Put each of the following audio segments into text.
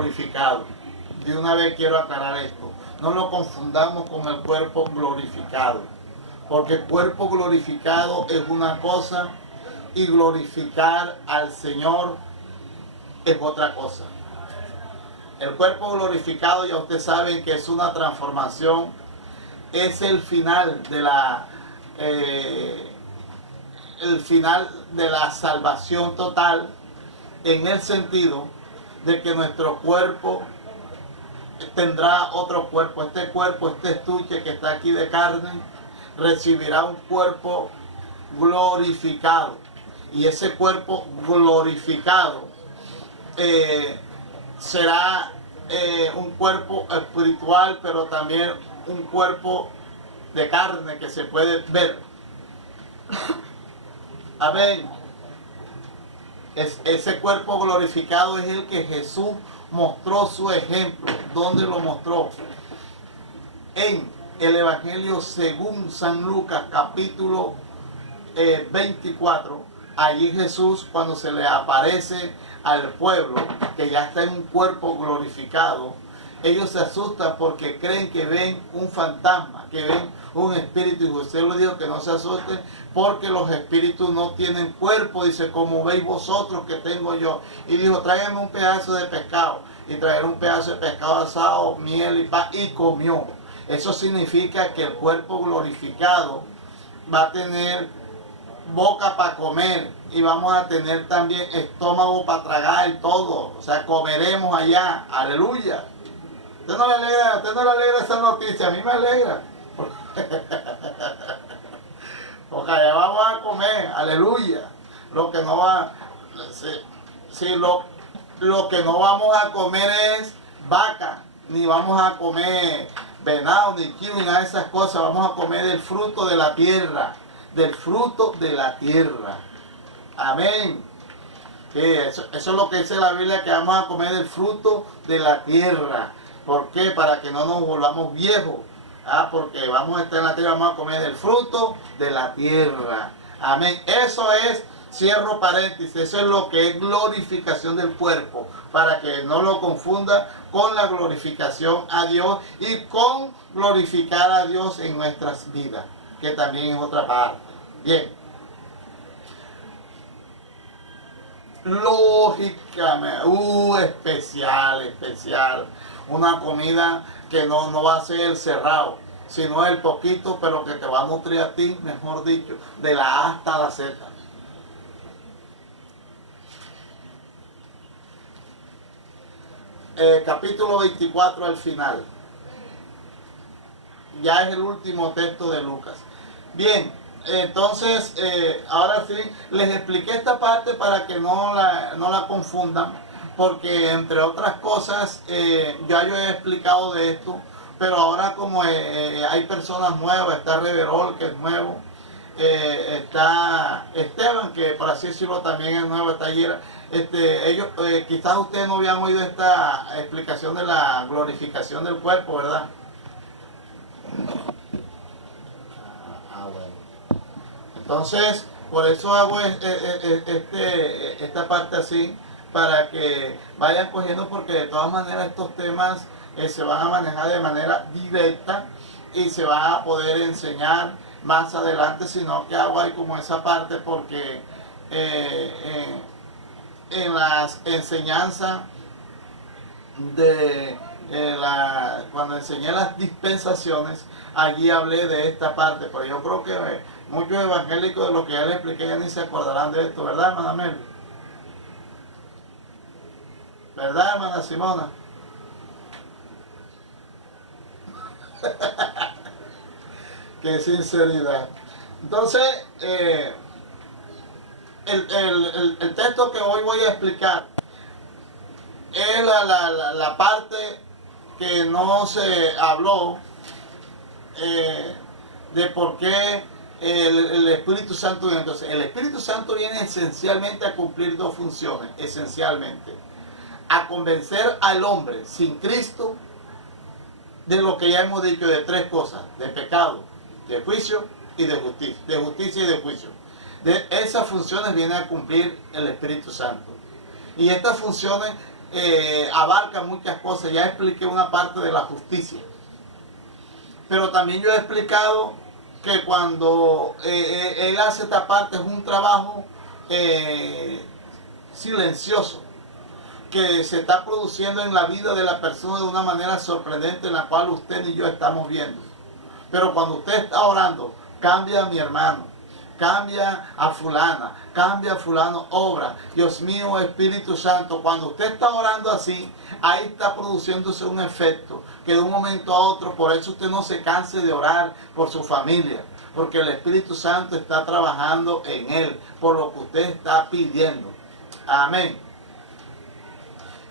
glorificado. De una vez quiero aclarar esto. No lo confundamos con el cuerpo glorificado. Porque el cuerpo glorificado es una cosa y glorificar al Señor es otra cosa. El cuerpo glorificado, ya ustedes saben que es una transformación, es el final de la salvación total, en el sentido de que nuestro cuerpo tendrá otro cuerpo. Este estuche que está aquí de carne, recibirá un cuerpo glorificado. Y ese cuerpo glorificado será un cuerpo espiritual, pero también un cuerpo de carne que se puede ver. Amén. Ese cuerpo glorificado es el que Jesús mostró su ejemplo. ¿Dónde lo mostró? En el Evangelio según San Lucas, capítulo 24. Allí Jesús, cuando se le aparece al pueblo, que ya está en un cuerpo glorificado, ellos se asustan porque creen que ven un fantasma, que ven un espíritu. Y José les dijo que no se asusten porque los espíritus no tienen cuerpo, dice, como veis vosotros que tengo yo. Y dijo, tráigame un pedazo de pescado. Y trajeron un pedazo de pescado asado, miel y pan, y comió. Eso significa que el cuerpo glorificado va a tener boca para comer y vamos a tener también estómago para tragar y todo. O sea, comeremos allá. Aleluya. ¿Usted no le alegra esa noticia? A mí me alegra. Porque allá vamos a comer. Aleluya. Lo que no va... lo que no vamos a comer es vaca, ni vamos a comer venado, ni kiwi, ni nada de esas cosas. Vamos a comer del fruto de la tierra. Del fruto de la tierra. Amén. Sí, eso es lo que dice la Biblia, que vamos a comer del fruto de la tierra. ¿Por qué? Para que no nos volvamos viejos. Porque vamos a estar en la tierra, vamos a comer del fruto de la tierra. Amén. Eso es, cierro paréntesis, eso es lo que es glorificación del cuerpo, para que no lo confunda con la glorificación a Dios y con glorificar a Dios en nuestras vidas, que también es otra parte. Bien. Lógicamente, especial. Una comida que no va a ser el cerrado, sino el poquito, pero que te va a nutrir a ti, mejor dicho, de la A hasta la Z. Capítulo 24 al final. Ya es el último texto de Lucas. Bien, entonces, ahora sí, les expliqué esta parte para que no la confundan, porque entre otras cosas, ya yo he explicado de esto, pero ahora como hay personas nuevas, está Reverol, que es nuevo, está Esteban, que por así decirlo también es nuevo, está ayer. Ellos, quizás ustedes no habían oído esta explicación de la glorificación del cuerpo, ¿verdad? Bueno. Entonces, por eso hago esta parte así, para que vayan cogiendo, porque de todas maneras estos temas se van a manejar de manera directa y se va a poder enseñar más adelante, sino que hago ahí como esa parte, porque en las enseñanzas de cuando enseñé las dispensaciones, allí hablé de esta parte, pero yo creo que muchos evangélicos de lo que ya les expliqué ya ni se acordarán de esto, ¿verdad, hermana Mel? ¿Verdad, hermana Simona? Qué sinceridad. Entonces, el texto que hoy voy a explicar es la parte que no se habló de por qué el Espíritu Santo viene. Entonces, el Espíritu Santo viene esencialmente a cumplir dos funciones, esencialmente. A convencer al hombre sin Cristo de lo que ya hemos dicho, de tres cosas: de pecado, de juicio y de justicia y de juicio. De esas funciones viene a cumplir el Espíritu Santo. Y estas funciones abarca muchas cosas. Ya expliqué una parte de la justicia. Pero también yo he explicado que cuando él hace esta parte es un trabajo silencioso, que se está produciendo en la vida de la persona de una manera sorprendente, en la cual usted y yo estamos viendo. Pero cuando usted está orando, cambia a mi hermano, cambia a fulana, cambia a fulano, obra. Dios mío, Espíritu Santo, cuando usted está orando así, ahí está produciéndose un efecto que de un momento a otro, por eso usted no se canse de orar por su familia, porque el Espíritu Santo está trabajando en él, por lo que usted está pidiendo. Amén.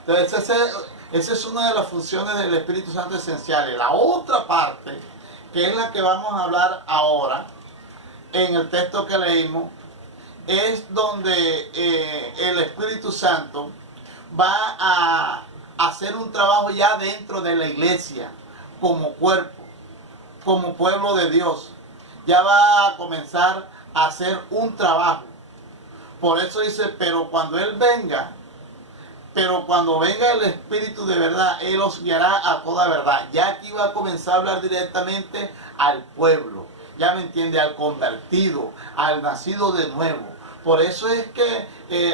Entonces, esa es una de las funciones del Espíritu Santo esenciales. La otra parte, que es la que vamos a hablar ahora, en el texto que leímos, es donde el Espíritu Santo va a hacer un trabajo ya dentro de la iglesia, como cuerpo, como pueblo de Dios. Ya va a comenzar a hacer un trabajo. Por eso dice, pero cuando Él venga, pero cuando venga el Espíritu de verdad, Él os guiará a toda verdad. Ya aquí va a comenzar a hablar directamente al pueblo. Ya me entiende, al convertido, al nacido de nuevo. Por eso es que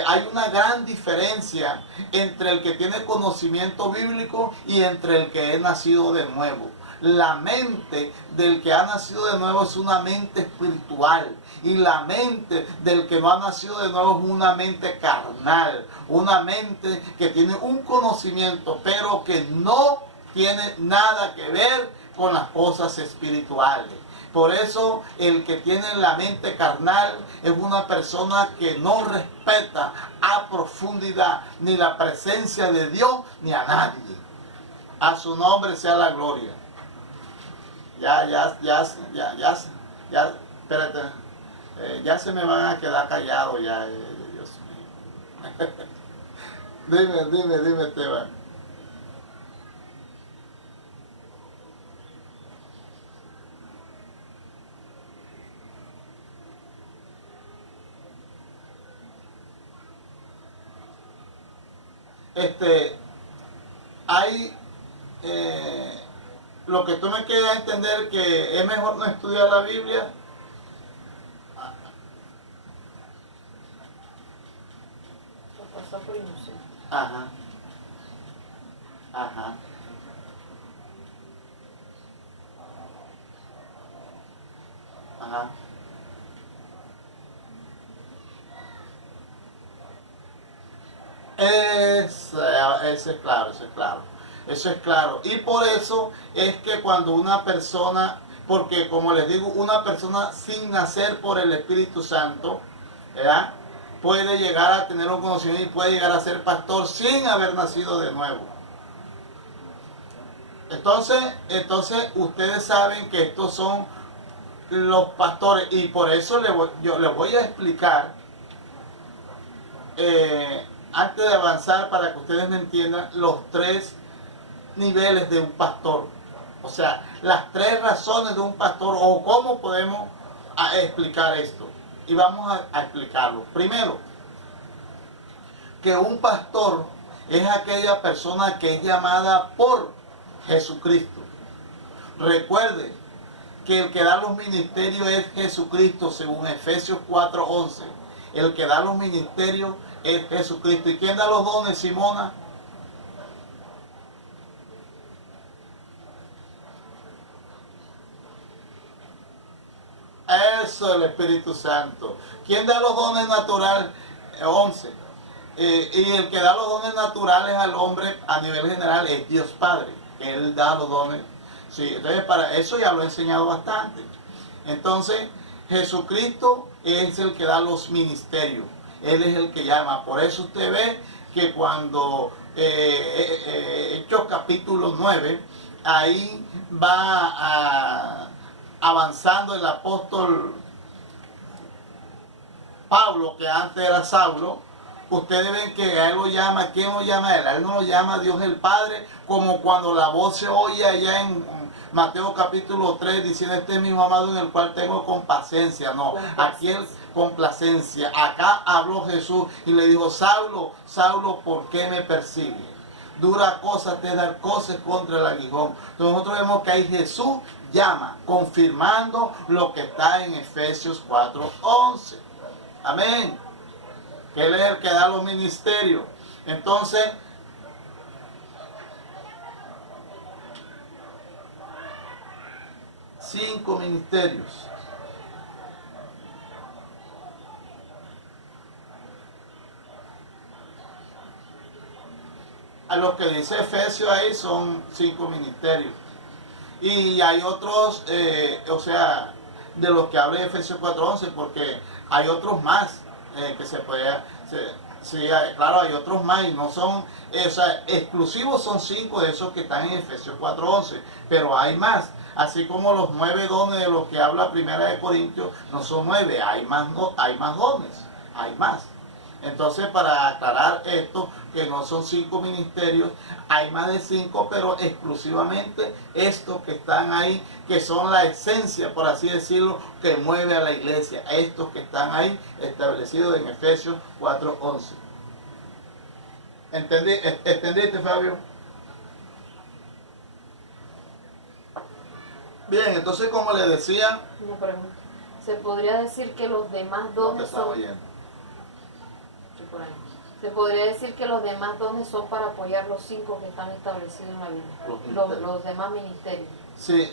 hay una gran diferencia entre el que tiene conocimiento bíblico y entre el que es nacido de nuevo. La mente del que ha nacido de nuevo es una mente espiritual. Y la mente del que no ha nacido de nuevo es una mente carnal. Una mente que tiene un conocimiento, pero que no tiene nada que ver con las cosas espirituales. Por eso el que tiene la mente carnal es una persona que no respeta a profundidad ni la presencia de Dios ni a nadie. A su nombre sea la gloria. Ya, espérate. Ya se me van a quedar callados ya, Dios mío. Dime, Esteban. Hay lo que tú me quieras entender, que es mejor no estudiar la Biblia. Ajá. Ajá. Ajá. Eso es claro, eso es claro. Eso es claro. Y por eso es que cuando una persona, porque como les digo, una persona sin nacer por el Espíritu Santo, ¿verdad?, puede llegar a tener un conocimiento y puede llegar a ser pastor sin haber nacido de nuevo. Entonces ustedes saben que estos son los pastores, y por eso yo les voy a explicar, antes de avanzar, para que ustedes me entiendan, los tres niveles de un pastor. O sea, las tres razones de un pastor, o cómo podemos explicar esto. Y vamos a explicarlo. Primero, que un pastor es aquella persona que es llamada por Jesucristo. Recuerde que el que da los ministerios es Jesucristo, según Efesios 4:11. El que da los ministerios es Jesucristo. ¿Y quién da los dones, Simona? Eso, el Espíritu Santo. ¿Quién da los dones naturales? 11. Y el que da los dones naturales al hombre a nivel general es Dios Padre. Él da los dones. Sí, entonces para eso ya lo he enseñado bastante. Entonces, Jesucristo es el que da los ministerios. Él es el que llama. Por eso usted ve que cuando Hechos capítulo 9, ahí va avanzando el apóstol Pablo, que antes era Saulo. Ustedes ven que a él lo llama. ¿Quién lo llama a él? A él no lo llama Dios el Padre, como cuando la voz se oye allá en Mateo capítulo 3, diciendo: este es mi hijo amado en el cual tengo complacencia. No, aquí es complacencia. Acá habló Jesús y le dijo: Saulo, Saulo, ¿por qué me persigues? dura cosa te dar cosas contra el aguijón. Entonces nosotros vemos que ahí Jesús llama, confirmando lo que está en Efesios 4:11. Amén. Que Él es el que da los ministerios. Entonces, cinco ministerios. A lo que dice Efesios ahí son 5 ministerios. Y hay otros, o sea, de los que habla Efesios 4:11, porque hay otros más que se puede... Sí, claro, hay otros más y no son, o sea, exclusivos son 5 de esos que están en Efesios 4:11, pero hay más. Así como los 9 dones de los que habla Primera de Corintios, no son 9, hay más dones, hay más. Entonces, para aclarar esto, que no son 5 ministerios, hay más de 5, pero exclusivamente estos que están ahí, que son la esencia, por así decirlo, que mueve a la iglesia. Estos que están ahí, establecidos en Efesios 4:11. ¿Entendiste, Fabio? Bien, entonces, como le decía... Una pregunta. ¿Se podría decir que los demás dones son... Se podría decir que los demás dones son para apoyar los 5 que están establecidos en la Biblia, los demás ministerios? Sí,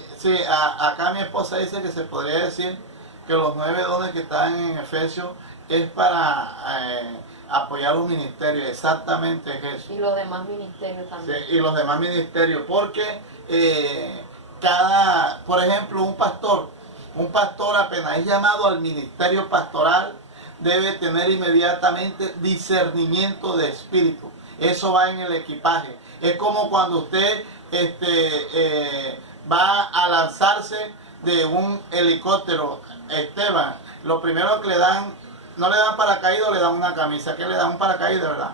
acá mi esposa dice que se podría decir que los 9 dones que están en Efesios es para apoyar los ministerios, exactamente es eso. Y los demás ministerios también. Sí, y los demás ministerios, porque por ejemplo, un pastor apenas es llamado al ministerio pastoral, debe tener inmediatamente discernimiento de espíritu. Eso va en el equipaje. Es como cuando usted va a lanzarse de un helicóptero. Esteban, lo primero que le dan, no le dan paracaídas, le dan una camisa. ¿Qué le dan? Un paracaídas, ¿verdad?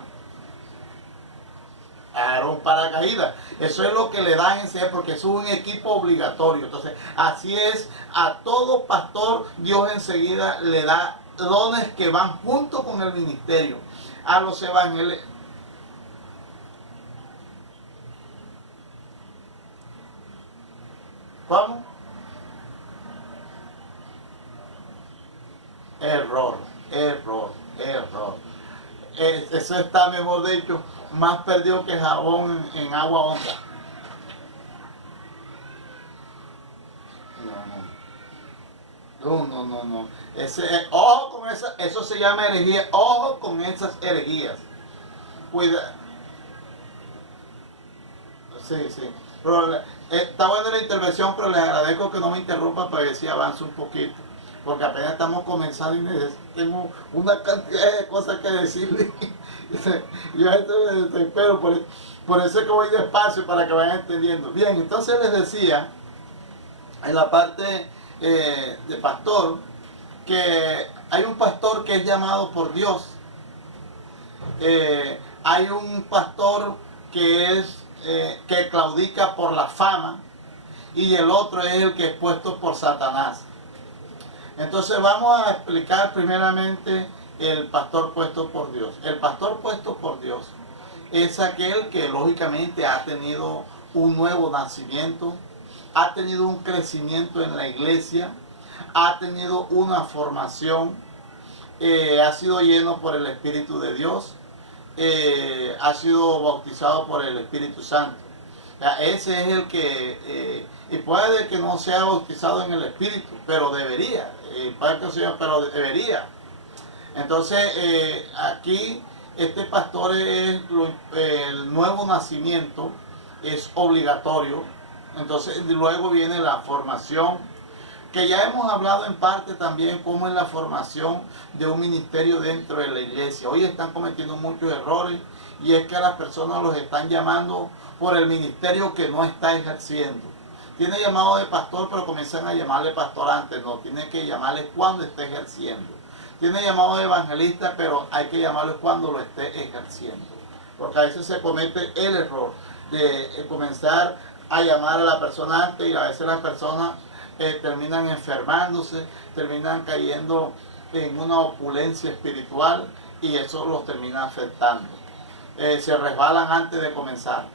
Claro, un paracaídas. Eso es lo que le dan porque es un equipo obligatorio. Entonces, así es, a todo pastor Dios enseguida le da dones que van junto con el ministerio. A los evangelios. ¿Cómo? Error. Eso está, mejor dicho, más perdido que jabón en agua honda. No. Ojo con eso se llama herejía. Ojo con esas herejías. Cuida. Sí. Pero, está buena la intervención, pero les agradezco que no me interrumpa para ver si avanzo un poquito. Porque apenas estamos comenzando y tengo una cantidad de cosas que decirles. Yo me desespero, por eso es que voy despacio para que vayan entendiendo. Bien, entonces les decía, en la parte de pastor, que hay un pastor que es llamado por Dios. Hay un pastor que claudica por la fama, y el otro es el que es puesto por Satanás. Entonces vamos a explicar primeramente el pastor puesto por Dios. El pastor puesto por Dios es aquel que lógicamente ha tenido un nuevo nacimiento, ha tenido un crecimiento en la iglesia, ha tenido una formación, ha sido lleno por el Espíritu de Dios, ha sido bautizado por el Espíritu Santo. Ese es el que, y puede que no sea bautizado en el Espíritu, pero debería, pero debería. Entonces, aquí este pastor es el nuevo nacimiento, es obligatorio. Entonces, luego viene la formación, que ya hemos hablado en parte también cómo es la formación de un ministerio dentro de la iglesia. Hoy están cometiendo muchos errores, y es que a las personas los están llamando por el ministerio que no está ejerciendo. Tiene llamado de pastor, pero comienzan a llamarle pastor antes. No, tiene que llamarle cuando esté ejerciendo. Tiene llamado de evangelista, pero hay que llamarle cuando lo esté ejerciendo. Porque a veces se comete el error de comenzar a llamar a la persona antes, y a veces las personas terminan enfermándose, terminan cayendo en una opulencia espiritual, y eso los termina afectando. se resbalan antes de comenzar.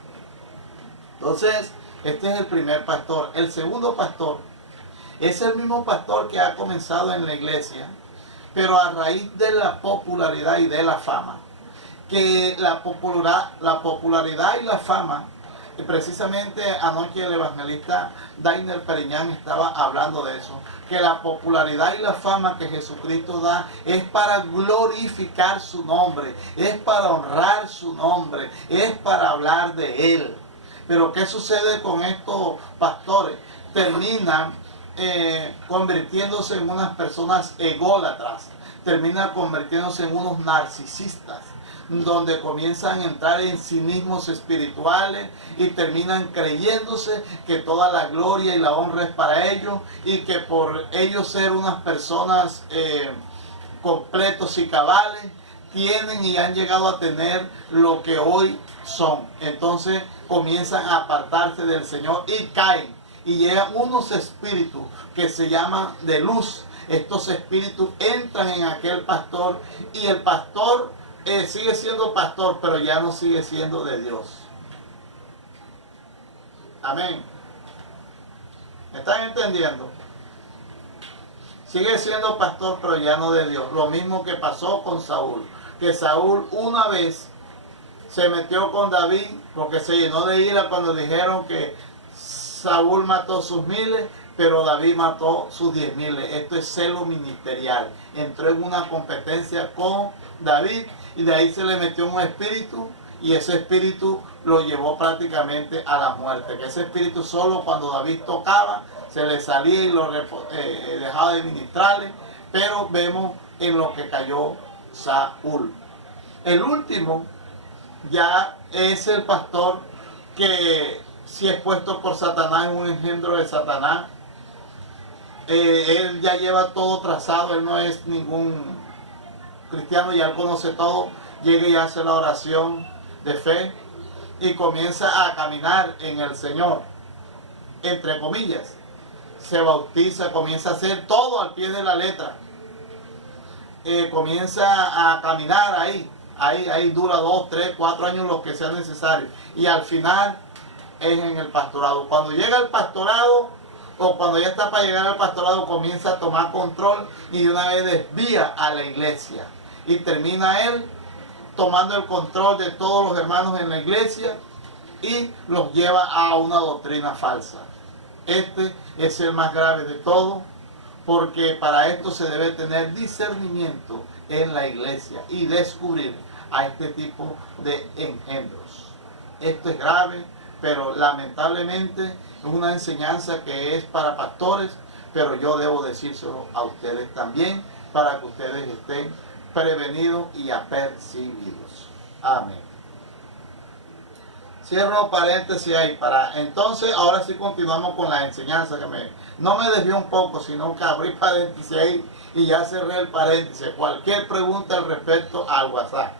Entonces, este es el primer pastor. El segundo pastor es el mismo pastor que ha comenzado en la iglesia, pero a raíz de la popularidad y de la fama. Que la popularidad y la fama, precisamente anoche el evangelista Dainer Periñán estaba hablando de eso, que la popularidad y la fama que Jesucristo da es para glorificar su nombre, es para honrar su nombre, es para hablar de Él. Pero ¿qué sucede con estos pastores? Terminan convirtiéndose en unas personas ególatras, terminan convirtiéndose en unos narcisistas, donde comienzan a entrar en cinismos espirituales y terminan creyéndose que toda la gloria y la honra es para ellos y que por ellos ser unas personas completos y cabales, tienen y han llegado a tener lo que hoy son. Entonces comienzan a apartarse del Señor y caen. Y llegan unos espíritus que se llaman de luz. Estos espíritus entran en aquel pastor y el pastor sigue siendo pastor, pero ya no sigue siendo de Dios. Amén. ¿Me están entendiendo? Sigue siendo pastor, pero ya no de Dios. Lo mismo que pasó con Saúl. Que Saúl una vez se metió con David porque se llenó de ira cuando dijeron que Saúl mató sus miles, pero David mató sus 10,000. Esto es celo ministerial. Entró en una competencia con David y de ahí se le metió un espíritu y ese espíritu lo llevó prácticamente a la muerte. Que ese espíritu solo cuando David tocaba se le salía y lo dejaba de ministrarle, pero vemos en lo que cayó Saúl. El último ya es el pastor que si es puesto por Satanás, un engendro de Satanás. Él ya lleva todo trazado, él no es ningún cristiano, ya él conoce todo, llega y hace la oración de fe y comienza a caminar en el Señor, entre comillas. Se bautiza, comienza a hacer todo al pie de la letra. Comienza a caminar ahí dura 2, 3, 4 años, lo que sea necesario. Y al final es en el pastorado. Cuando llega al pastorado, o cuando ya está para llegar al pastorado, comienza a tomar control y de una vez desvía a la iglesia. Y termina él tomando el control de todos los hermanos en la iglesia y los lleva a una doctrina falsa. Este es el más grave de todo, porque para esto se debe tener discernimiento en la iglesia y descubrir a este tipo de engendros. Esto es grave, pero lamentablemente es una enseñanza que es para pastores, pero yo debo decírselo a ustedes también, para que ustedes estén prevenidos y apercibidos. Amén. Cierro paréntesis ahí. Entonces, ahora sí continuamos con la enseñanza, no me desvió un poco, sino que abrí paréntesis ahí y ya cerré el paréntesis. Cualquier pregunta al respecto al WhatsApp.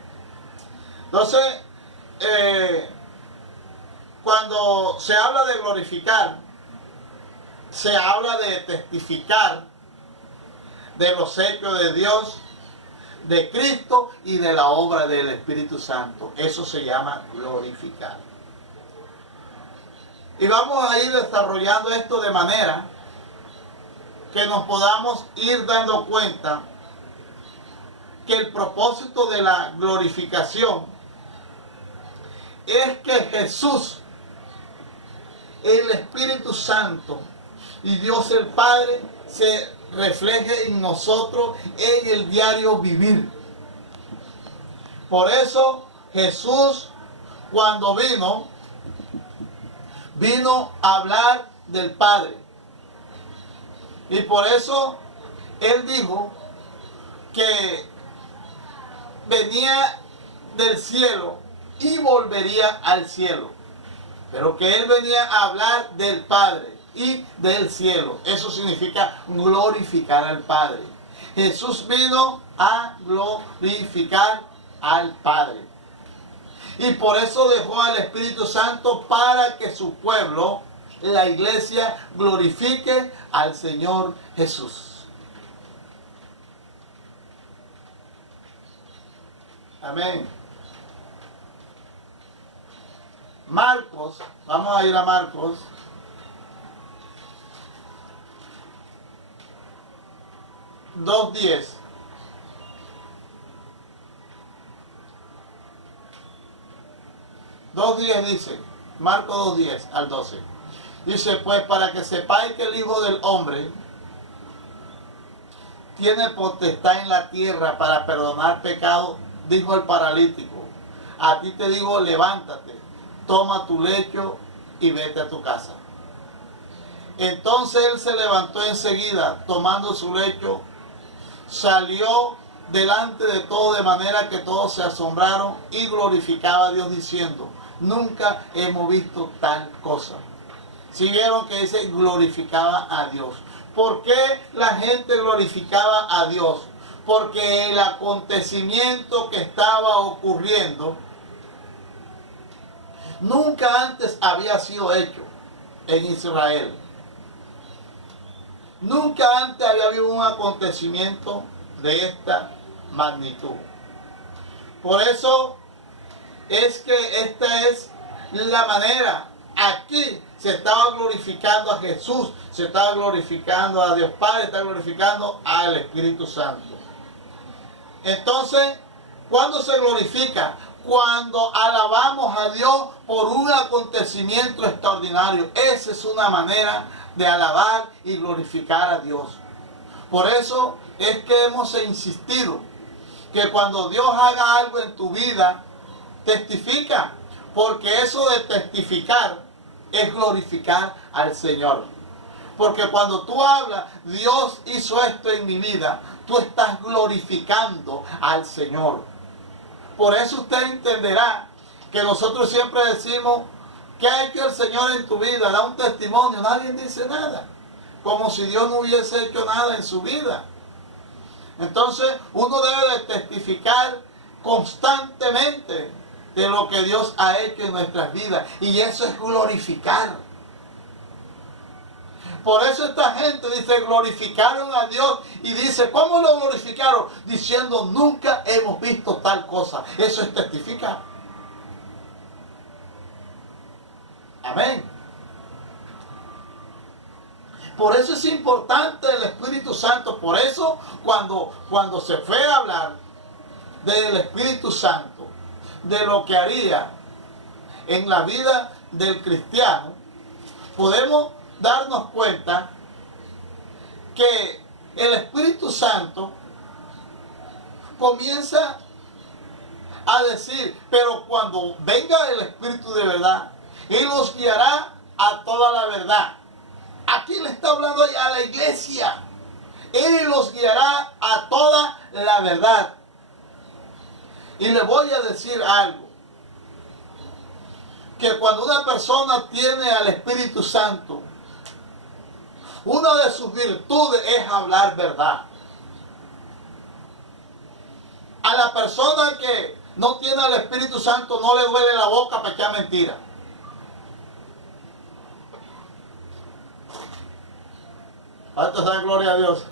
Entonces, cuando se habla de glorificar, se habla de testificar de los hechos de Dios, de Cristo y de la obra del Espíritu Santo. Eso se llama glorificar. Y vamos a ir desarrollando esto de manera que nos podamos ir dando cuenta que el propósito de la glorificación es que Jesús, el Espíritu Santo y Dios el Padre se refleje en nosotros en el diario vivir. Por eso Jesús, cuando vino a hablar del Padre. Y por eso Él dijo que venía del cielo y volvería al cielo. Pero que Él venía a hablar del Padre y del cielo. Eso significa glorificar al Padre. Jesús vino a glorificar al Padre. Y por eso dejó al Espíritu Santo para que su pueblo, la iglesia, glorifique al Señor Jesús. Amén. Marcos, vamos a ir a Marcos. Dos 10. Dice, Marcos 2:10 al 12. Dice, pues para que sepáis que el Hijo del Hombre tiene potestad en la tierra para perdonar pecados, dijo el paralítico, a ti te digo, levántate, toma tu lecho y vete a tu casa. Entonces él se levantó enseguida, tomando su lecho, salió delante de todos, de manera que todos se asombraron y glorificaba a Dios diciendo, nunca hemos visto tal cosa. Si vieron que dice glorificaba a Dios. ¿Por qué la gente glorificaba a Dios? Porque el acontecimiento que estaba ocurriendo nunca antes había sido hecho en Israel. Nunca antes había habido un acontecimiento de esta magnitud. Por eso es que esta es la manera. Aquí se estaba glorificando a Jesús, se estaba glorificando a Dios Padre, se estaba glorificando al Espíritu Santo. Entonces, ¿cuándo se glorifica? Cuando alabamos a Dios por un acontecimiento extraordinario. Esa es una manera de alabar y glorificar a Dios. Por eso es que hemos insistido que cuando Dios haga algo en tu vida, testifica, porque eso de testificar es glorificar al Señor. Porque cuando tú hablas, Dios hizo esto en mi vida, tú estás glorificando al Señor. Por eso usted entenderá que nosotros siempre decimos, ¿qué ha hecho el Señor en tu vida? Da un testimonio, nadie dice nada. Como si Dios no hubiese hecho nada en su vida. Entonces, uno debe de testificar constantemente de lo que Dios ha hecho en nuestras vidas. Y eso es glorificar. Por eso esta gente dice, glorificaron a Dios. Y dice, ¿cómo lo glorificaron? Diciendo, nunca hemos visto tal cosa. Eso es testificar. Amén. Por eso es importante el Espíritu Santo. Por eso cuando se fue a hablar del Espíritu Santo, de lo que haría en la vida del cristiano, podemos darnos cuenta que el Espíritu Santo comienza a decir, pero cuando venga el Espíritu de verdad, Él los guiará a toda la verdad. Aquí le está hablando a la iglesia. Él los guiará a toda la verdad. Y le voy a decir algo. Que cuando una persona tiene al Espíritu Santo, una de sus virtudes es hablar verdad. A la persona que no tiene al Espíritu Santo no le duele la boca para echar mentira. ¿Cuántos dan gloria a Dios?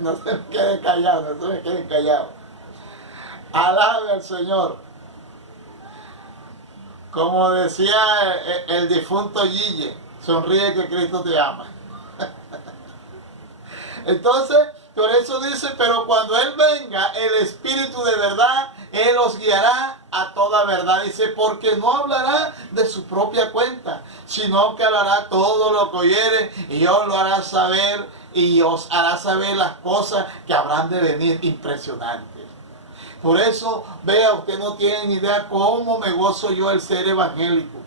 No se me queden callados, no se me queden callados. Alabe al Señor. Como decía el difunto Gille, sonríe que Cristo te ama. Entonces, por eso dice, pero cuando Él venga, el Espíritu de verdad, Él os guiará a toda verdad. Dice, porque no hablará de su propia cuenta, sino que hablará todo lo que oyere y os lo hará saber y os hará saber las cosas que habrán de venir. Impresionantes. Por eso, vea, usted no tiene ni idea cómo me gozo yo el ser evangélico.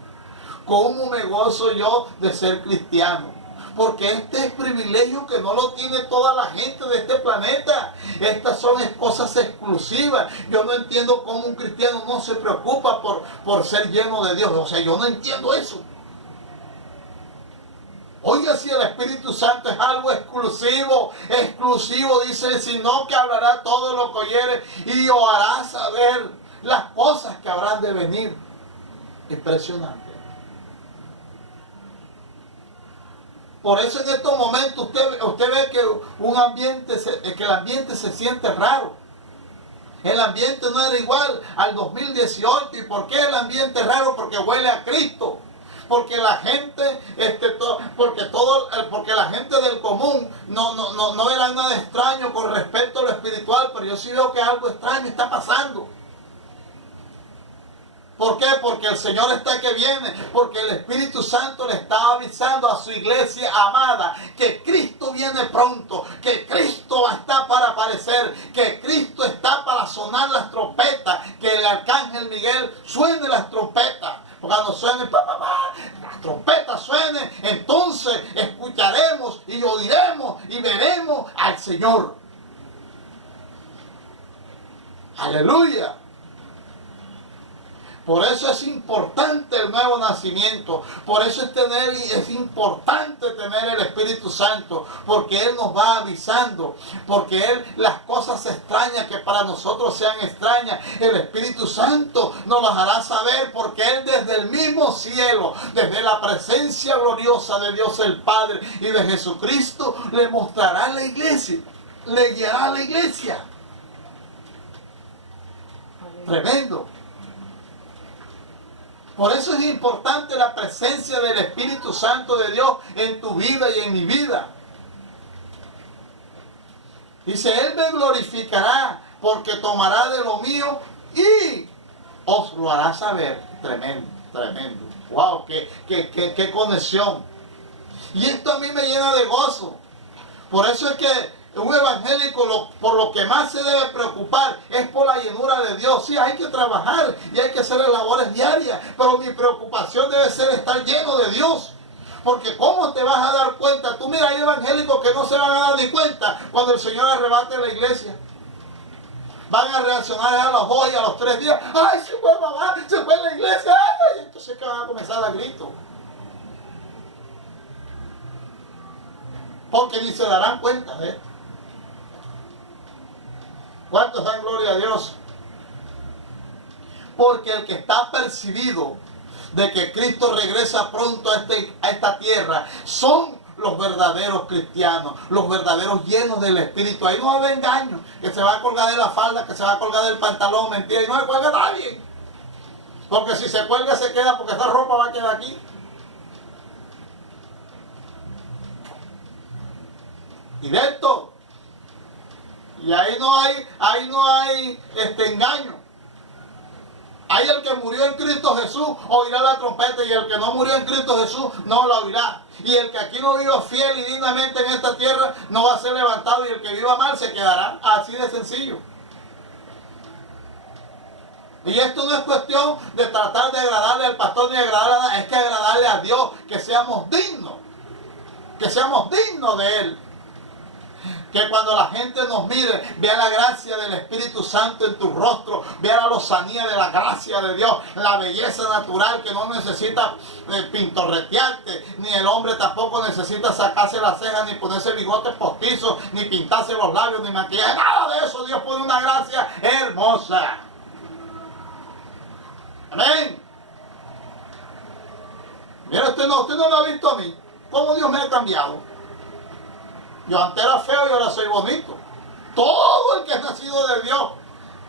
Cómo me gozo yo de ser cristiano. Porque este es privilegio que no lo tiene toda la gente de este planeta. Estas son cosas exclusivas. Yo no entiendo cómo un cristiano no se preocupa por ser lleno de Dios. O sea, yo no entiendo eso. Oiga, si el Espíritu Santo es algo exclusivo, dice, sino que hablará todo lo que oyere y os hará saber las cosas que habrán de venir. Impresionante. Por eso en estos momentos usted ve que el ambiente se siente raro. El ambiente no era igual al 2018. ¿Y por qué el ambiente es raro? Porque huele a Cristo. Porque la gente, porque la gente del común no era nada extraño con respecto a lo espiritual, pero yo sí veo que algo extraño está pasando. ¿Por qué? Porque el Señor está que viene, porque el Espíritu Santo le está avisando a su iglesia amada que Cristo viene pronto, que Cristo está para aparecer, que Cristo está para sonar las trompetas, que el arcángel Miguel suene las trompetas. Cuando suene, las trompetas suenen, entonces escucharemos y oiremos y veremos al Señor. Aleluya. Por eso es importante el nuevo nacimiento. Por eso es importante tener el Espíritu Santo. Porque Él nos va avisando. Porque Él, las cosas extrañas que para nosotros sean extrañas, el Espíritu Santo nos las hará saber. Porque Él desde el mismo cielo, desde la presencia gloriosa de Dios el Padre y de Jesucristo, le mostrará a la iglesia. Le guiará a la iglesia. Tremendo. Por eso es importante la presencia del Espíritu Santo de Dios en tu vida y en mi vida. Dice, Él me glorificará porque tomará de lo mío y os lo hará saber. Tremendo, tremendo. Wow, qué conexión. Y esto a mí me llena de gozo. Por eso es que un evangélico por lo que más se debe preocupar es por la llenura de Dios. Sí, hay que trabajar y hay que hacer las labores diarias, pero mi preocupación debe ser estar lleno de Dios. Porque ¿cómo te vas a dar cuenta? Tú mira, hay evangélicos que no se van a dar ni cuenta cuando el Señor arrebate la iglesia. Van a reaccionar a los 2 y a los 3 días. ¡Ay, se fue mamá! ¡Se fue la iglesia! ¡Ay! Entonces que van a comenzar a dar gritos. Porque ni se darán cuenta de esto. ¿Cuántos dan gloria a Dios? Porque el que está percibido de que Cristo regresa pronto a esta tierra son los verdaderos cristianos, los verdaderos llenos del Espíritu. Ahí no va a haber engaño, que se va a colgar de la falda, que se va a colgar del pantalón, mentira, y no se cuelga nadie. Porque si se cuelga se queda, porque esa ropa va a quedar aquí. Directo. Y ahí no hay engaño. Ahí el que murió en Cristo Jesús oirá la trompeta, y el que no murió en Cristo Jesús no la oirá. Y el que aquí no viva fiel y dignamente en esta tierra no va a ser levantado, y el que viva mal se quedará. Así de sencillo. Y esto no es cuestión de tratar de agradarle al pastor ni agradarle a nada, es que agradarle a Dios, que seamos dignos de Él. Que cuando la gente nos mire, vea la gracia del Espíritu Santo en tu rostro, vea la lozanía de la gracia de Dios, la belleza natural que no necesita pintorretearte, ni el hombre tampoco necesita sacarse las cejas, ni ponerse bigotes postizos, ni pintarse los labios, ni maquillaje, nada de eso. Dios pone una gracia hermosa. Amén. Mira, usted no me ha visto a mí, cómo Dios me ha cambiado. Yo antes era feo y ahora soy bonito. Todo el que es nacido de Dios.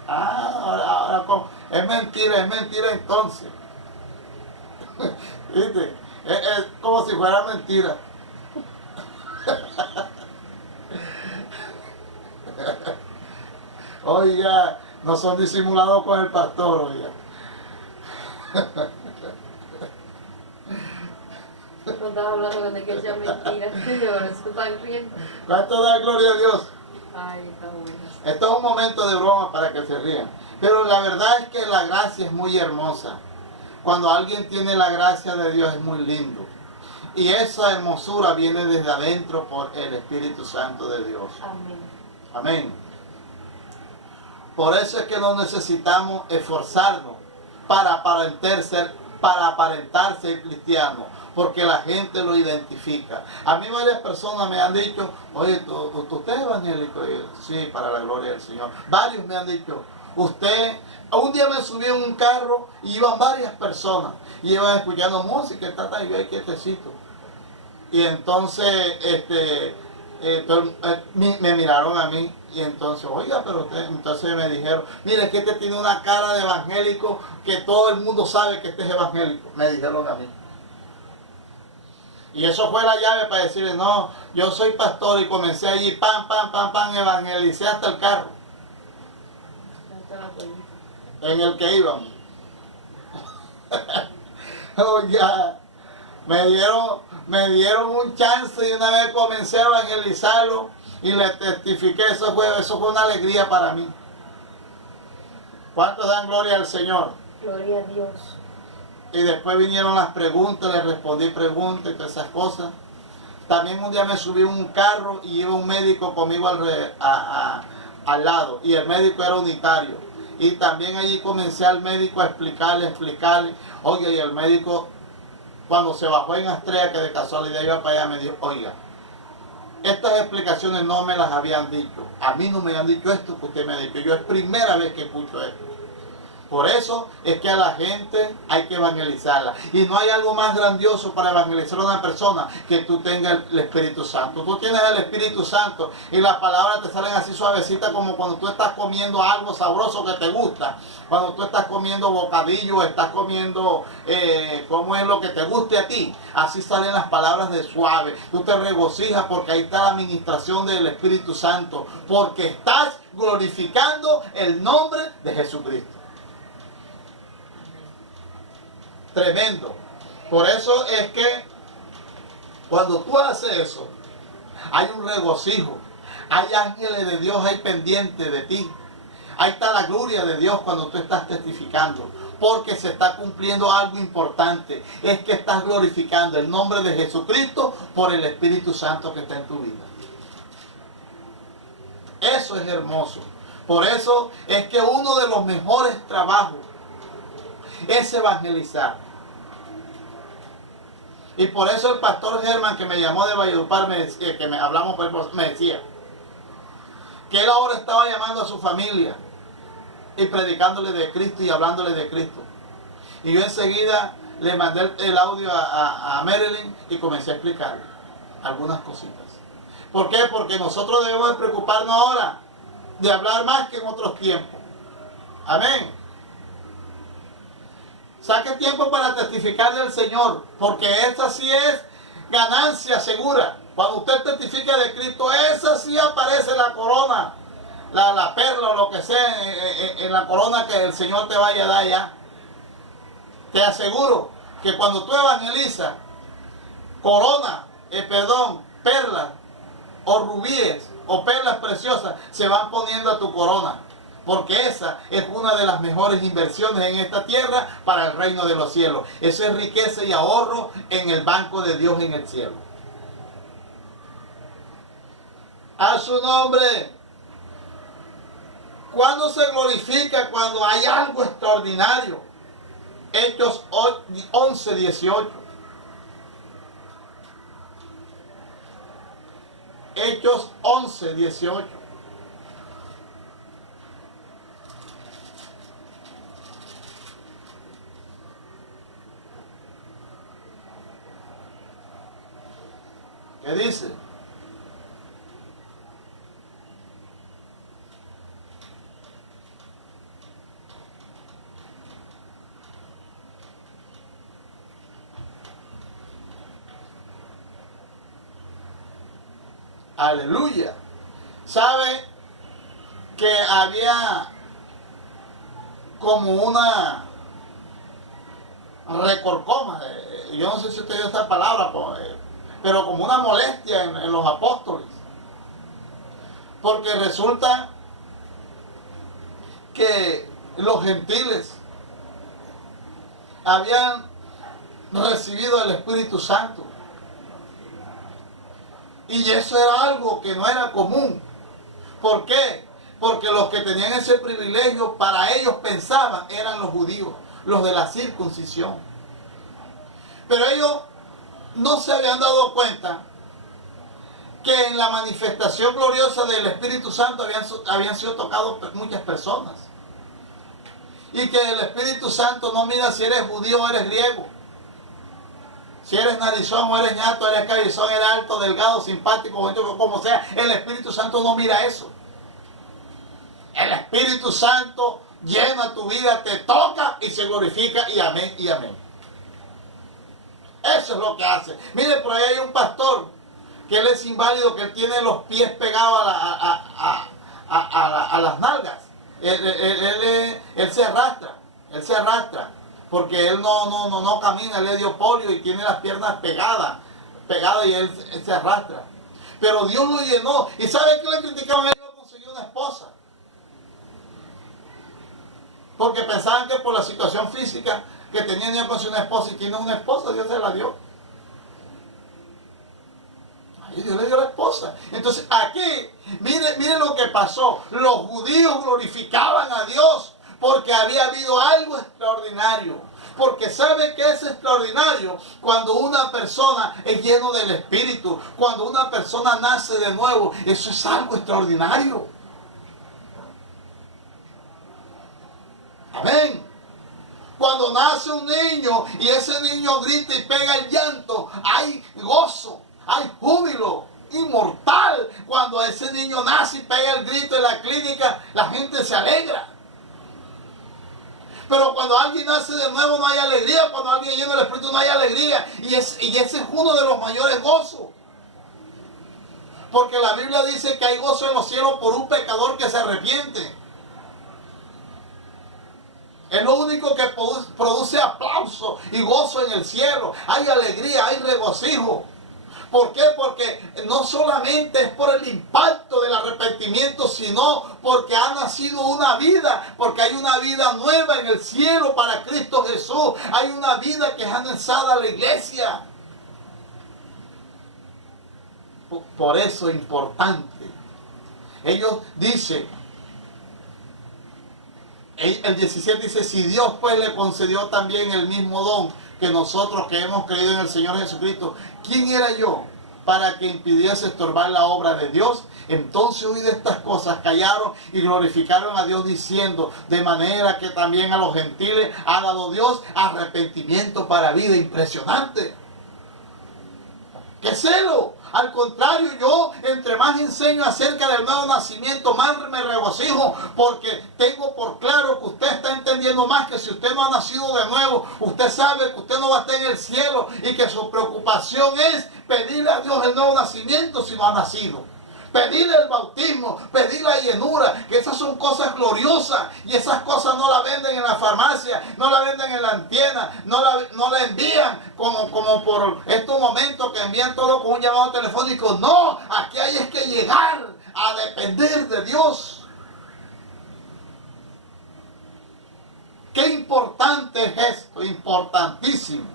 Ahora es mentira entonces. ¿Viste? Es como si fuera mentira. Oiga, no son disimulados con el pastor, oiga. No estaba hablando de que él sea mentira, pero eso está riendo. ¿Cuánto da gloria a Dios? Ay, está bueno. Esto es un momento de broma para que se rían. Pero la verdad es que la gracia es muy hermosa. Cuando alguien tiene la gracia de Dios es muy lindo. Y esa hermosura viene desde adentro por el Espíritu Santo de Dios. Amén. Amén. Por eso es que no necesitamos esforzarnos para aparentar ser cristianos. Porque la gente lo identifica. A mí varias personas me han dicho, oye, ¿usted es evangélico? Y yo, sí, para la gloria del Señor. Varios me han dicho, un día me subí en un carro y iban varias personas. Y iban escuchando música, y yo ahí quietecito. Y entonces, me miraron a mí y entonces, oiga, pero entonces me dijeron, mire, que este tiene una cara de evangélico que todo el mundo sabe que este es evangélico, me dijeron a mí. Y eso fue la llave para decirle, no, yo soy pastor, y comencé allí, pam, pam, pam, pam, evangelicé hasta el carro en el que íbamos. Oiga, me dieron un chance y una vez comencé a evangelizarlo y le testifiqué. Eso fue una alegría para mí. ¿Cuántos dan gloria al Señor? Gloria a Dios. Y después vinieron las preguntas, le respondí preguntas y todas esas cosas. También un día me subí a un carro y iba un médico conmigo al lado, y el médico era unitario. Y también allí comencé al médico a explicarle. Oiga, y el médico, cuando se bajó en Astrea, que de casualidad iba para allá, me dijo, oiga, estas explicaciones no me las habían dicho. A mí no me han dicho esto que usted me ha dicho. Yo es primera vez que escucho esto. Por eso es que a la gente hay que evangelizarla. Y no hay algo más grandioso para evangelizar a una persona que tú tengas el Espíritu Santo. Tú tienes el Espíritu Santo y las palabras te salen así suavecitas, como cuando tú estás comiendo algo sabroso que te gusta. Cuando tú estás comiendo bocadillo, estás comiendo como es lo que te guste a ti. Así salen las palabras de suave. Tú te regocijas porque ahí está la administración del Espíritu Santo. Porque estás glorificando el nombre de Jesucristo. Tremendo. Por eso es que cuando tú haces eso, hay un regocijo. Hay ángeles de Dios ahí pendientes de ti. Ahí está la gloria de Dios cuando tú estás testificando. Porque se está cumpliendo algo importante. Es que estás glorificando el nombre de Jesucristo por el Espíritu Santo que está en tu vida. Eso es hermoso. Por eso es que uno de los mejores trabajos es evangelizar. Y por eso el pastor Germán, que me llamó de Valledupar, me decía que él ahora estaba llamando a su familia y predicándole de Cristo y hablándole de Cristo. Y yo enseguida le mandé el audio a Marilyn y comencé a explicarle algunas cositas. ¿Por qué? Porque nosotros debemos de preocuparnos ahora de hablar más que en otros tiempos. Amén. Saque tiempo para testificarle al Señor, porque esa sí es ganancia segura. Cuando usted testifica de Cristo, esa sí aparece la corona, la perla o lo que sea, en la corona que el Señor te vaya a dar ya. Te aseguro que cuando tú evangelizas, perlas o rubíes o perlas preciosas se van poniendo a tu corona. Porque esa es una de las mejores inversiones en esta tierra para el reino de los cielos. Eso es riqueza y ahorro en el banco de Dios en el cielo. A su nombre. ¿Cuándo se glorifica? Cuando hay algo extraordinario. Hechos 11, 18. Hechos 11, 18. ¿Qué dice? Aleluya. ¿Sabe que había como una recorcoma? Yo no sé si usted dio esta palabra, pero como una molestia en los apóstoles. Porque resulta que los gentiles habían recibido el Espíritu Santo. Y eso era algo que no era común. ¿Por qué? Porque los que tenían ese privilegio, para ellos pensaban, eran los judíos, los de la circuncisión. Pero ellos no se habían dado cuenta que en la manifestación gloriosa del Espíritu Santo habían sido tocados muchas personas. Y que el Espíritu Santo no mira si eres judío o eres griego. Si eres narizón o eres ñato, eres cabezón, eres alto, delgado, simpático, bonito, como sea, el Espíritu Santo no mira eso. El Espíritu Santo llena tu vida, te toca y se glorifica y amén y amén. Eso es lo que hace. Mire, por ahí hay un pastor que él es inválido, que él tiene los pies pegados a las nalgas. Él se arrastra, porque él no camina, él le dio polio y tiene las piernas pegadas y él se arrastra. Pero Dios lo llenó. ¿Y sabe qué le criticaban? Él no consiguió una esposa. Porque pensaban que por la situación física que tenía no consiguió una esposa, y tiene una esposa, Dios se la dio. Ahí Dios le dio la esposa. Entonces aquí, mire lo que pasó. Los judíos glorificaban a Dios porque había habido algo extraordinario. Porque ¿sabe qué es extraordinario? Cuando una persona es lleno del Espíritu, cuando una persona nace de nuevo, eso es algo extraordinario. Amén. Cuando nace un niño y ese niño grita y pega el llanto, hay gozo, hay júbilo inmortal. Cuando ese niño nace y pega el grito en la clínica, la gente se alegra. Pero cuando alguien nace de nuevo no hay alegría. Cuando alguien llena del Espíritu no hay alegría. Y ese es uno de los mayores gozos. Porque la Biblia dice que hay gozo en los cielos por un pecador que se arrepiente. Es lo único que produce aplauso y gozo en el cielo. Hay alegría, hay regocijo. ¿Por qué? Porque no solamente es por el impacto del arrepentimiento, sino porque ha nacido una vida, porque hay una vida nueva en el cielo para Cristo Jesús. Hay una vida que es anexada a la iglesia. Por eso es importante. Ellos dicen, el 17 dice, si Dios pues le concedió también el mismo don que nosotros que hemos creído en el Señor Jesucristo, ¿quién era yo para que impidiese estorbar la obra de Dios? Entonces oído estas cosas, callaron y glorificaron a Dios diciendo, de manera que también a los gentiles ha dado Dios arrepentimiento para vida. Impresionante. ¡Qué celo! Al contrario, yo entre más enseño acerca del nuevo nacimiento, más me regocijo, porque tengo por claro que usted está entendiendo más que si usted no ha nacido de nuevo, usted sabe que usted no va a estar en el cielo y que su preocupación es pedirle a Dios el nuevo nacimiento si no ha nacido. Pedirle el bautismo, pedir la llenura, que esas son cosas gloriosas y esas cosas no las venden en la farmacia, no las venden en la antena, no la envían como por estos momentos que envían todo con un llamado telefónico. No, aquí hay es que llegar a depender de Dios. Qué importante es esto, importantísimo.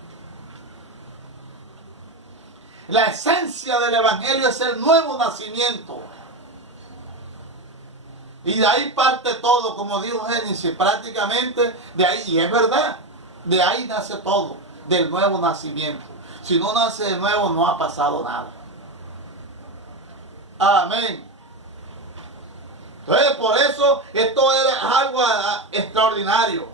La esencia del Evangelio es el nuevo nacimiento. Y de ahí parte todo, como dijo Génesis, prácticamente de ahí, y es verdad, de ahí nace todo, del nuevo nacimiento. Si no nace de nuevo, no ha pasado nada. Amén. Entonces, por eso, esto es algo extraordinario.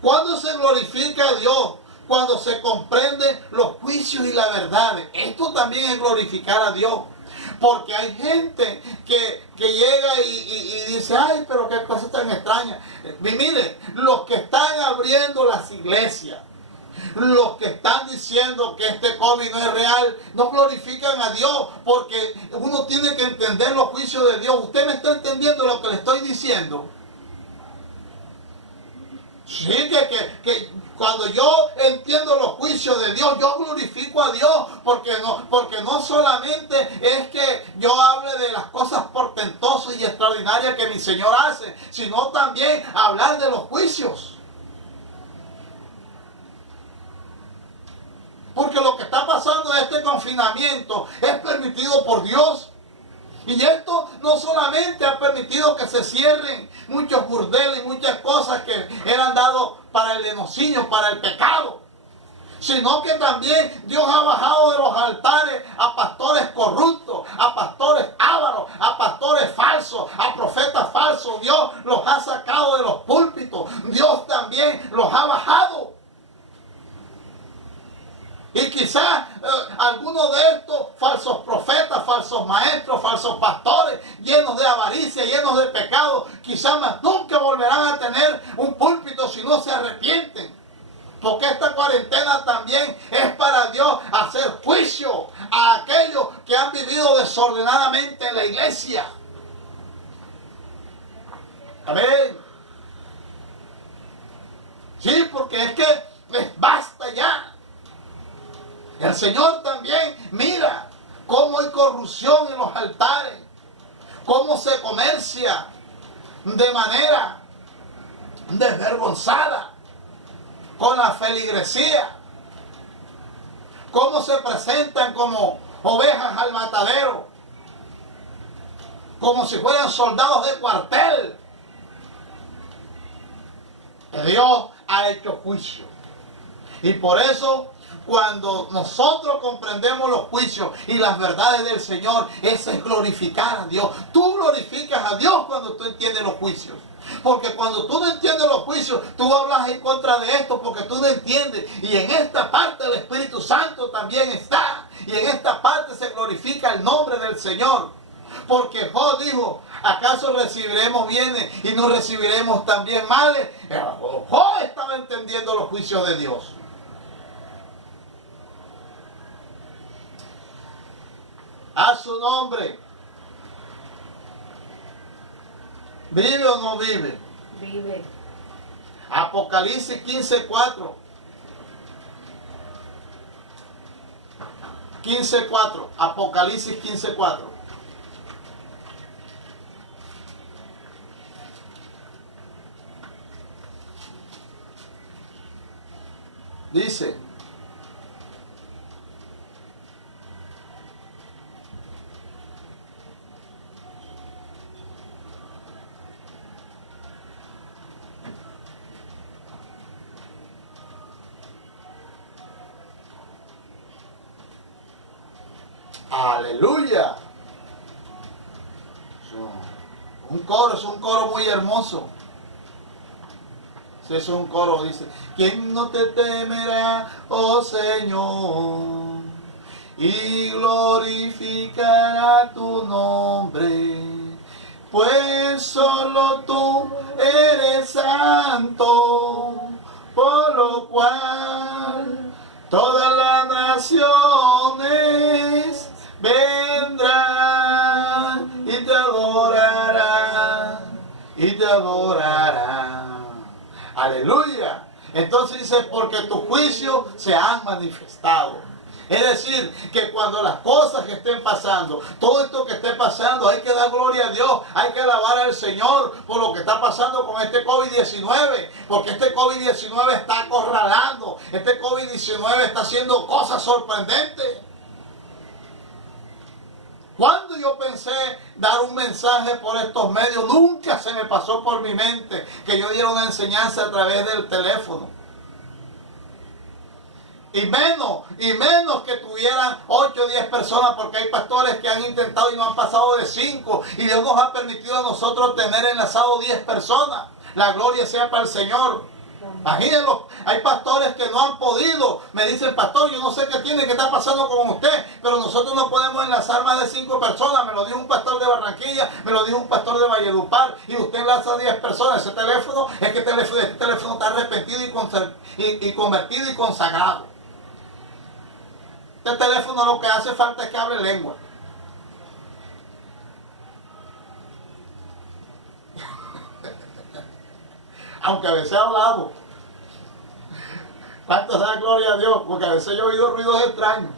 ¿Cuándo se glorifica a Dios? Cuando se comprenden los juicios y la verdad. Esto también es glorificar a Dios. Porque hay gente que llega y dice, ay, pero qué cosa tan extraña. Y mire, los que están abriendo las iglesias, los que están diciendo que este COVID no es real, no glorifican a Dios, porque uno tiene que entender los juicios de Dios. ¿Usted me está entendiendo lo que le estoy diciendo? Sí, que cuando yo entiendo los juicios de Dios, yo glorifico a Dios, porque no solamente es que yo hable de las cosas portentosas y extraordinarias que mi Señor hace, sino también hablar de los juicios. Porque lo que está pasando en este confinamiento es permitido por Dios. Y esto no solamente ha permitido que se cierren muchos burdeles y muchas cosas que eran dados para el genocidio, para el pecado, sino que también Dios ha bajado de los altares a pastores corruptos, a pastores ávaros, a pastores falsos, a profetas falsos. Dios los ha sacado de los púlpitos. Dios también los ha bajado. Y quizás algunos de estos falsos profetas, falsos maestros, falsos pastores, llenos de avaricia, llenos de pecado, quizás más nunca volverán a tener un púlpito si no se arrepienten. Porque esta cuarentena también es para Dios hacer juicio a aquellos que han vivido desordenadamente en la iglesia. Amén. Sí, porque es que les basta ya. El Señor también mira cómo hay corrupción en los altares, cómo se comercia de manera desvergonzada con la feligresía, cómo se presentan como ovejas al matadero, como si fueran soldados de cuartel. Dios ha hecho juicio. Y por eso, cuando nosotros comprendemos los juicios y las verdades del Señor, eso es glorificar a Dios. Tú glorificas a Dios cuando tú entiendes los juicios. Porque cuando tú no entiendes los juicios, tú hablas en contra de esto porque tú no entiendes. Y en esta parte el Espíritu Santo también está. Y en esta parte se glorifica el nombre del Señor. Porque Job dijo, ¿acaso recibiremos bienes y no recibiremos también males? Job estaba entendiendo los juicios de Dios. A su nombre. ¿Vive o no vive? Vive. Apocalipsis 15:4. 15:4. Apocalipsis 15:4. Dice: aleluya. Es un coro muy hermoso. Si es un coro, dice: ¿quién no te temerá, oh Señor? Y glorificará tu nombre, pues solo tú eres santo, por lo cual todas las naciones vendrán y te adorarán, y te adorarán. Aleluya. Entonces dice: porque tus juicios se han manifestado. Es decir, que cuando las cosas que estén pasando, todo esto que esté pasando, hay que dar gloria a Dios, hay que alabar al Señor por lo que está pasando con este COVID-19, porque este COVID-19 está acorralando, este COVID-19 está haciendo cosas sorprendentes. Cuando yo pensé dar un mensaje por estos medios, nunca se me pasó por mi mente que yo diera una enseñanza a través del teléfono. Y menos que tuvieran 8 o 10 personas, porque hay pastores que han intentado y no han pasado de 5. Y Dios nos ha permitido a nosotros tener enlazado 10 personas. La gloria sea para el Señor. Imagínenlo, hay pastores que no han podido. Me dicen: pastor, yo no sé qué tiene, qué está pasando con usted, pero nosotros no podemos enlazar más de 5 personas. Me lo dijo un pastor de Barranquilla, me lo dijo un pastor de Valledupar, y usted enlaza a 10 personas. Ese teléfono, este teléfono está arrepentido y convertido y consagrado. Este teléfono lo que hace falta es que hable lengua. Aunque a veces he hablado. ¿Cuánto da gloria a Dios? Porque a veces yo he oído ruidos extraños.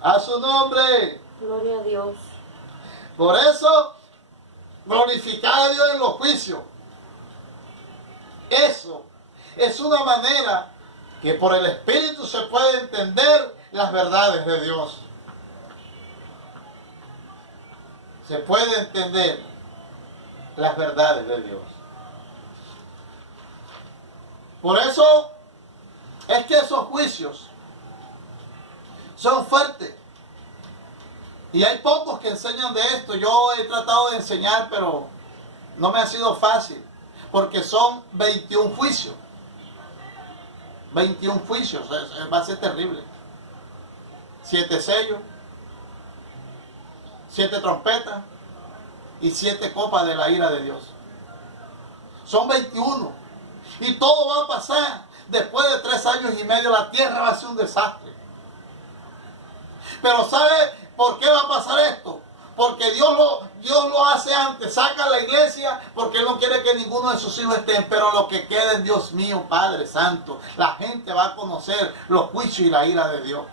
A su nombre. Gloria a Dios. Por eso, glorificar a Dios en los juicios. Eso es una manera que por el Espíritu se puede entender las verdades de Dios. Se puede entender las verdades de Dios. Por eso es que esos juicios son fuertes. Y hay pocos que enseñan de esto. Yo he tratado de enseñar, pero no me ha sido fácil. Porque son 21 juicios. 21 juicios, va a ser terrible. 7 sellos, 7 trompetas y 7 copas de la ira de Dios. Son 21. Y todo va a pasar. Después de 3 años y medio la tierra va a ser un desastre. Pero ¿sabe por qué va a pasar esto? Porque Dios lo hace antes. Saca a la iglesia porque Él no quiere que ninguno de sus hijos estén. Pero lo que queda en Dios mío, Padre Santo, la gente va a conocer los juicios y la ira de Dios.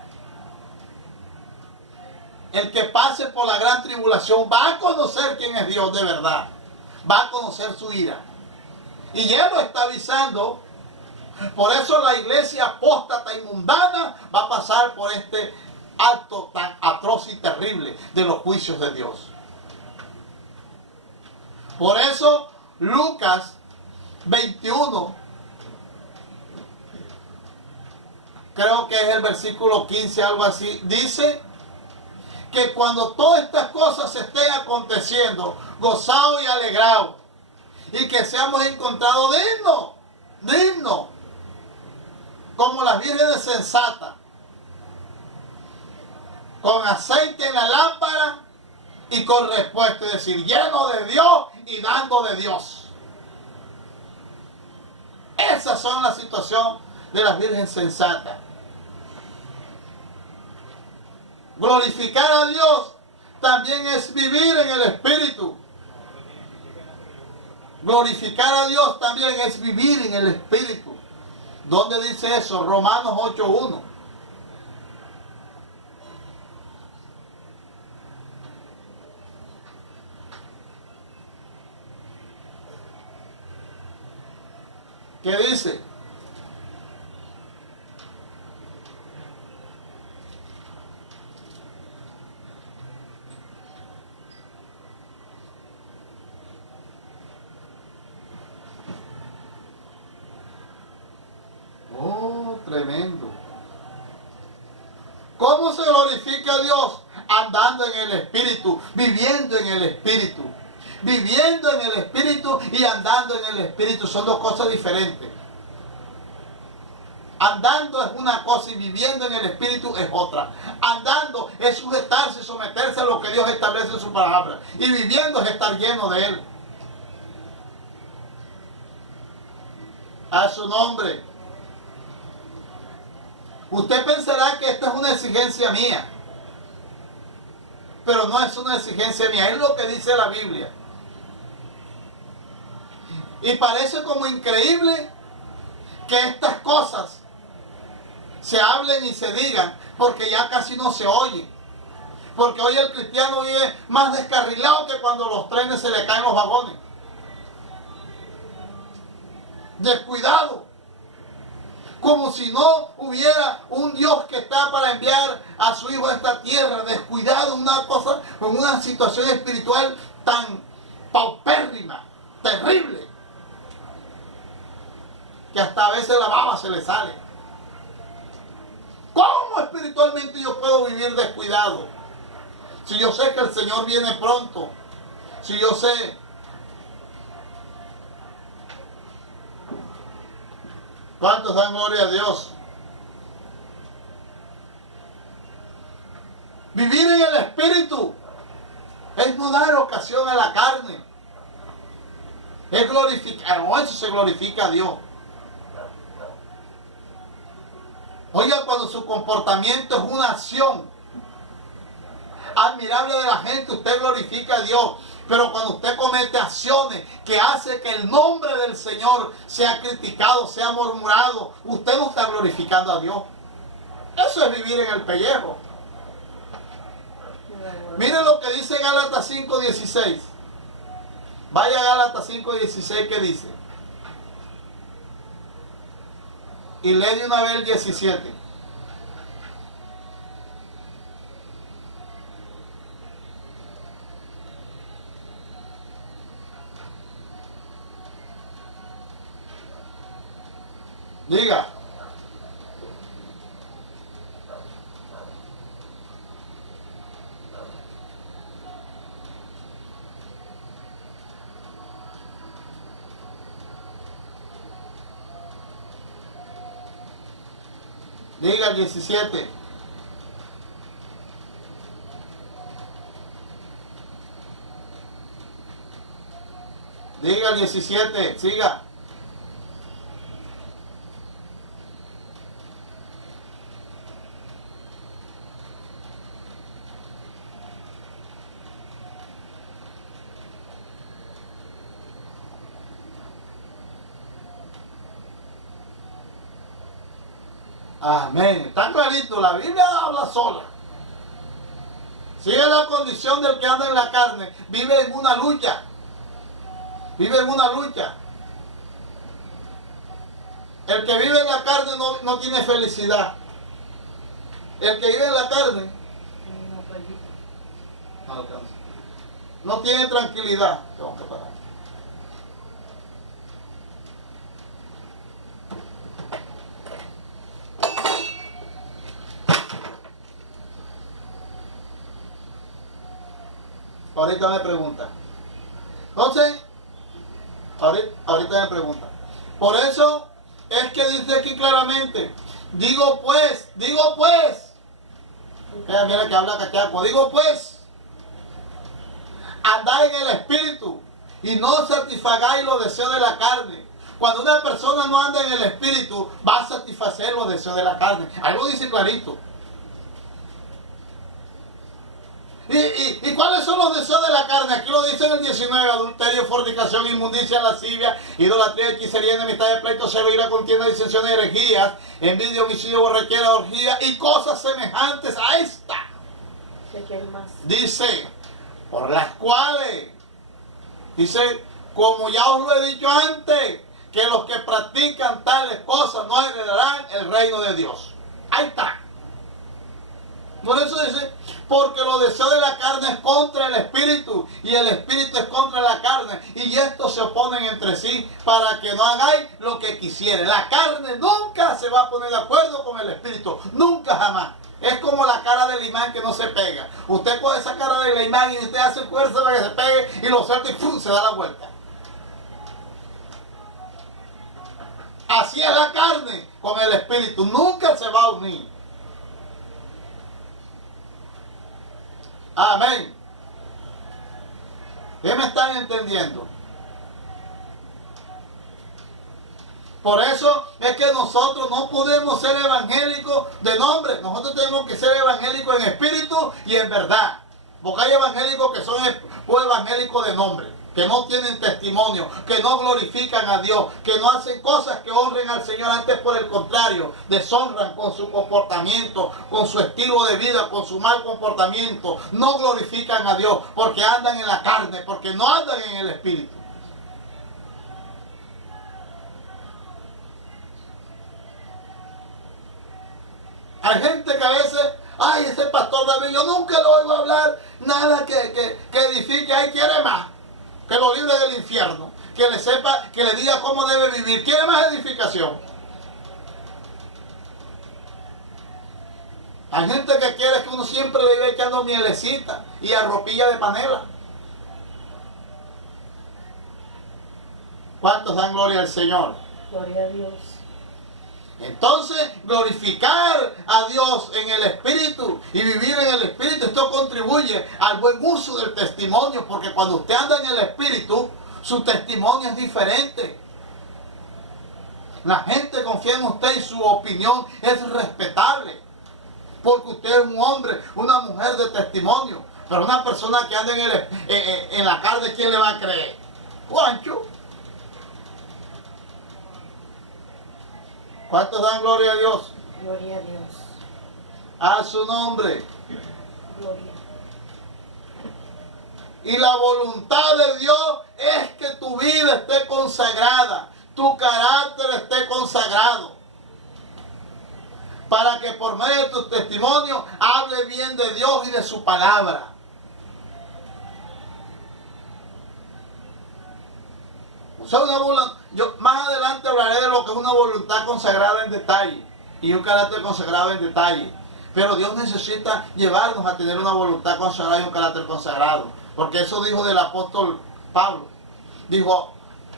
El que pase por la gran tribulación va a conocer quién es Dios de verdad. Va a conocer su ira. Y Él lo está avisando. Por eso la iglesia apóstata y mundana va a pasar por este acto tan atroz y terrible de los juicios de Dios. Por eso Lucas 21, creo que es el versículo 15, algo así, dice que cuando todas estas cosas estén aconteciendo, gozados y alegrados, y que seamos encontrados dignos, como las vírgenes sensatas, con aceite en la lámpara y con respuesta, es decir, lleno de Dios y dando de Dios. Esas son las situaciones de las vírgenes sensatas. Glorificar a Dios también es vivir en el Espíritu. Glorificar a Dios también es vivir en el Espíritu. ¿Dónde dice eso? Romanos 8:1. ¿Qué dice? Oh, tremendo. ¿Cómo se glorifica a Dios? Andando en el Espíritu, viviendo en el Espíritu. Viviendo en el Espíritu y andando en el Espíritu son dos cosas diferentes. Andando es una cosa y viviendo en el Espíritu es otra. Andando es sujetarse y someterse a lo que Dios establece en su palabra. Y viviendo es estar lleno de Él. A su nombre. Usted pensará que esta es una exigencia mía. Pero no es una exigencia mía. Es lo que dice la Biblia. Y parece como increíble que estas cosas se hablen y se digan, porque ya casi no se oyen. Porque hoy el cristiano vive más descarrilado que cuando los trenes se le caen los vagones. Descuidado. Como si no hubiera un Dios que está para enviar a su Hijo a esta tierra. Descuidado, una cosa, con una situación espiritual tan paupérrima, terrible, que hasta a veces la baba se le sale. ¿Cómo espiritualmente yo puedo vivir descuidado? Si yo sé que el Señor viene pronto, si yo sé ¿cuántos dan gloria a Dios? Vivir en el Espíritu es no dar ocasión a la carne. Es glorificar, o eso se glorifica a Dios. Oiga, cuando su comportamiento es una acción admirable de la gente, usted glorifica a Dios. Pero cuando usted comete acciones que hace que el nombre del Señor sea criticado, sea murmurado, usted no está glorificando a Dios. Eso es vivir en el pellejo. Miren lo que dice Gálatas 5:16. Vaya a Gálatas 5:16, que dice. Y lee de una vez el 17. Diga. Diga el 17. Diga el 17, siga. Amén. Está clarito, la Biblia habla sola. Sigue la condición del que anda en la carne. Vive en una lucha. Vive en una lucha. El que vive en la carne no tiene felicidad. El que vive en la carne no alcanza. No tiene tranquilidad. Tengo que parar. Ahorita me pregunta. Entonces, ahorita me pregunta. Por eso es que dice aquí claramente, digo pues, mira que habla cachaco, digo pues, andad en el espíritu y no satisfagáis los deseos de la carne. Cuando una persona no anda en el espíritu, va a satisfacer los deseos de la carne. Ahí lo dice clarito. ¿Y cuáles son los deseos de la carne? Aquí lo dice en el 19, adulterio, fornicación, inmundicia, lascivia, idolatría, hechicería, enemistad, de pleito, celo, ira, contienda, disensiones, herejías, envidia, homicidio, borrachera, orgía y cosas semejantes a esta. Dice, por las cuales, dice, como ya os lo he dicho antes, que los que practican tales cosas no heredarán el reino de Dios. Ahí está. Por eso dice, porque los deseos de la carne es contra el espíritu y el espíritu es contra la carne y estos se oponen entre sí para que no hagáis lo que quisiere. La carne nunca se va a poner de acuerdo con el espíritu, nunca jamás. Es como la cara del imán que no se pega. Usted coge esa cara del imán y usted hace fuerza para que se pegue y lo suelta y ¡pum!, se da la vuelta. Así es la carne con el espíritu, nunca se va a unir. Amén. ¿Qué me están entendiendo? Por eso es que nosotros no podemos ser evangélicos de nombre. Nosotros tenemos que ser evangélicos en espíritu y en verdad. Porque hay evangélicos que son evangélicos de nombre, que no tienen testimonio, que no glorifican a Dios, que no hacen cosas que honren al Señor, antes por el contrario, deshonran con su comportamiento, con su estilo de vida, con su mal comportamiento, no glorifican a Dios, porque andan en la carne, porque no andan en el espíritu. Hay gente que a veces, ay, ese pastor David, yo nunca lo oigo hablar nada que edifique, ahí quiere más. Que lo libre del infierno, que le sepa, que le diga cómo debe vivir. ¿Quiere más edificación? Hay gente que quiere que uno siempre le vive echando mielecita y arropilla de panela. ¿Cuántos dan gloria al Señor? Gloria a Dios. Entonces, glorificar a Dios en el Espíritu y vivir en el Espíritu, esto contribuye al buen uso del testimonio, porque cuando usted anda en el Espíritu, su testimonio es diferente. La gente confía en usted y su opinión es respetable, porque usted es un hombre, una mujer de testimonio. Pero una persona que anda en la carne, ¿quién le va a creer? Juancho. ¿Cuántos dan gloria a Dios? Gloria a Dios. A su nombre. Gloria. Y la voluntad de Dios es que tu vida esté consagrada, tu carácter esté consagrado, para que por medio de tu testimonio hable bien de Dios y de su palabra. O sea, yo más adelante hablaré de lo que es una voluntad consagrada en detalle y un carácter consagrado en detalle. Pero Dios necesita llevarnos a tener una voluntad consagrada y un carácter consagrado. Porque eso dijo del apóstol Pablo. Dijo,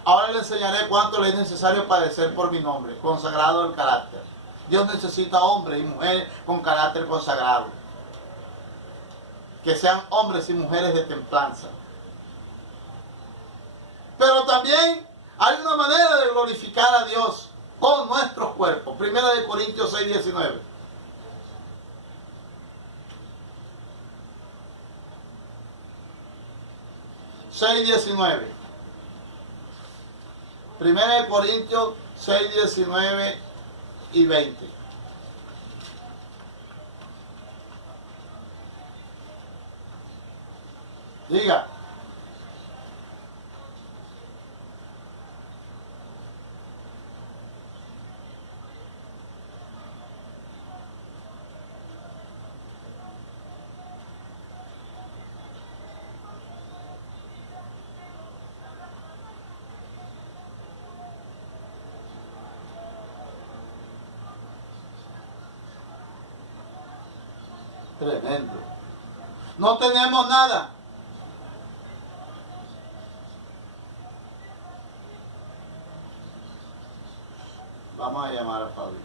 ahora le enseñaré cuánto le es necesario padecer por mi nombre, consagrado el carácter. Dios necesita hombres y mujeres con carácter consagrado. Que sean hombres y mujeres de templanza. Pero también hay una manera de glorificar a Dios con nuestros cuerpos. Primera de Corintios 6:19. Primera de Corintios 6:19 y 20. Diga. Tremendo. No tenemos nada. Vamos a llamar a Pablo.